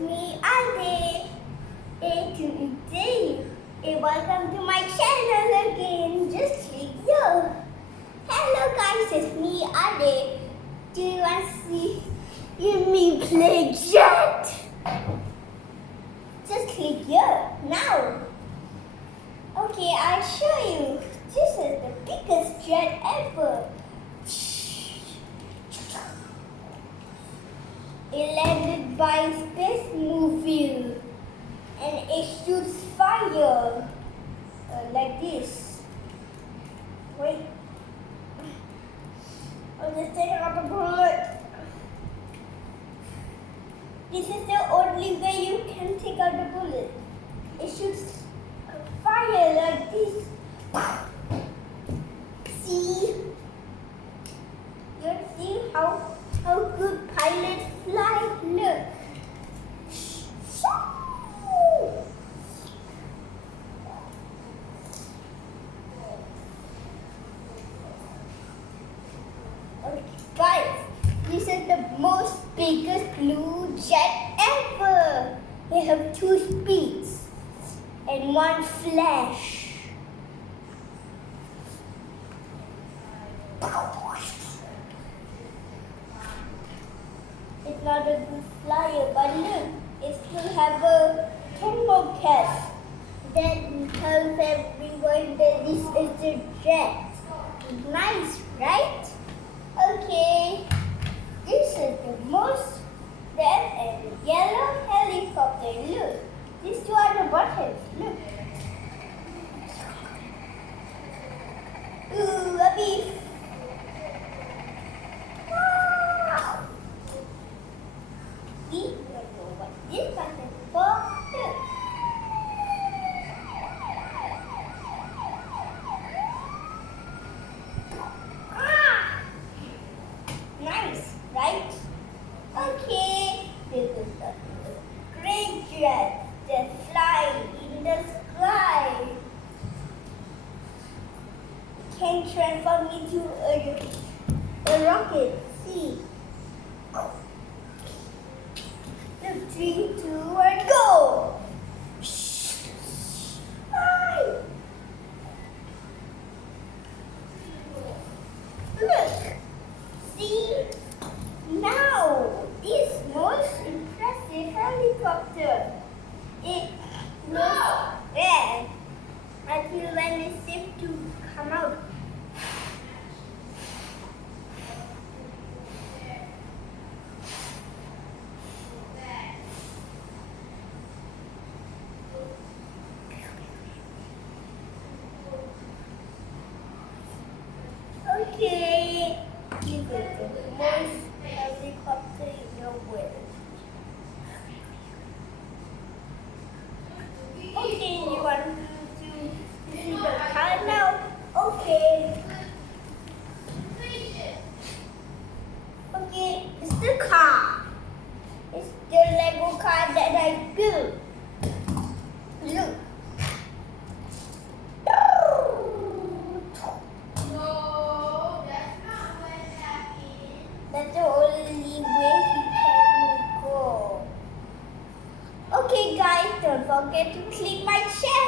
me, Ade. Today, welcome to my channel again. Just click here. Hello guys, it's me, Ade. Do you want to see me play jet? Just click here now. Okay, I'll show you. This is the biggest jet ever. It landed by Space Movie and it shoots fire like this. Wait, I'm just taking out a bullet. This is the only way you can take out the bullet. It shoots fire like this. See? You see how good pilots fly? Look. Okay, guys, this is the most biggest blue jet ever. They have 2 speeds and 1 flash. It's not a good flyer, but look, it still have a thermocast that tells everyone that this is a jet. Nice, right? Okay, this is the most red and yellow helicopter. Look, these 2 are the buttons. Look. Ooh, a beef. See, you know what this button is for? Look. Nice, right? Okay, this is the great jet that fly in the sky. It can transform into a rocket. See? Look, 3, 2, 1, go! Fly! Look! See? Now, this most impressive helicopter. It looks red until when it's safe to come out. Okay, this is the most helicopter in the world. Okay, you want to see the car now? Okay. Okay, it's the car. It's the Lego car that I built. Look. That's the only way he can go. Okay guys, don't forget to click my channel.